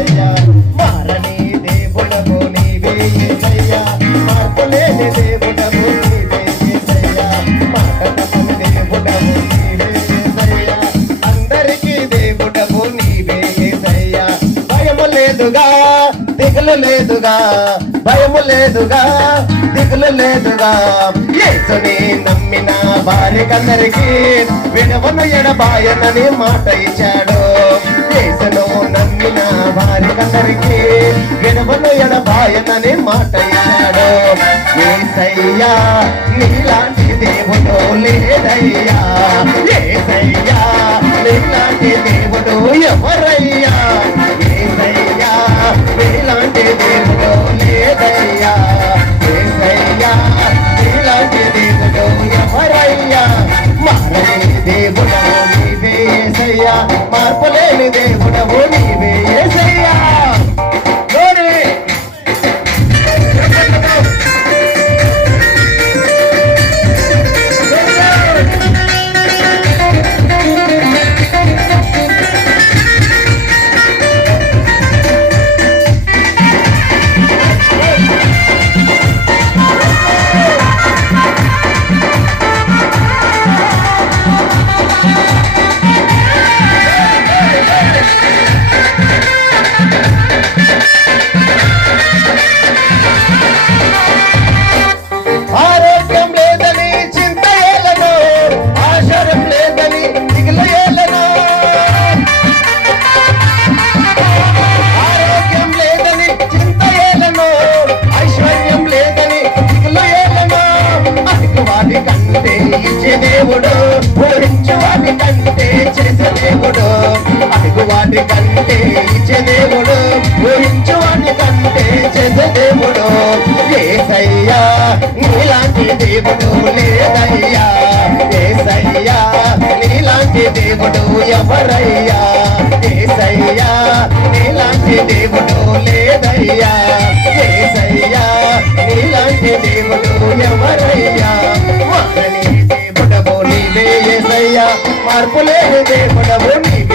యేసయ్యా మారని దేవుడవు నీవే యేసయ్యా మార్పులేని దేవుడవు నీవే యేసయ్యా మాటతప్పని దేవుడవు నీవే యేసయ్యా అందరికీ దేవుడవు నీవే యేసయ్యా భయము లేదుగా దిగులు లేదుగా భయము లేదుగా దిగులు లేదుగా యేసుని నమ్మిన వారికందరికీ విడవను ఎడబాయనని మాట ఇచ్చాడు యేసును నమ్మిన వారికందరికీ విడవను ఎడబాయనని మాట ఇచ్చాడు యేసయ్యా నీలాంటి దేవుడు లేదయ్యా యేసయ్యా నీలాంటి దేవుడు ఎవరయ్యా యేసయ్యా నీలాంటి దేవుడు లేదయ్యా యేసయ్యా నీలాంటి దేవుడు ఎవరయ్యా మారని దేవుడవు నీవే యేసయ్యా మార్పులేని దేవుడవు నీవే యేసయ్యా కంటే ఇచ్చే దేవుడు ఊహించు వాటి కంటే చేసే దేవుడు అడుగు వాటి కంటే ఇచ్చే దేవుడు ఊహించు వాటి కంటే చేసే దేవుడు యేసయ్యా నీలాంటి దేవుడు లేదయ్యా యేసయ్యా నీలాంటి దేవుడు ఎవరయ్యా యేసయ్యా నీలాంటి దేవుడు లేదయ్యా యేసయ్యా నీలాంటి దేవుడు ఎవరయ్యా మారని దేవుడవు నీవే యేసయ్యా మార్పులేని దేవుడవు నీవే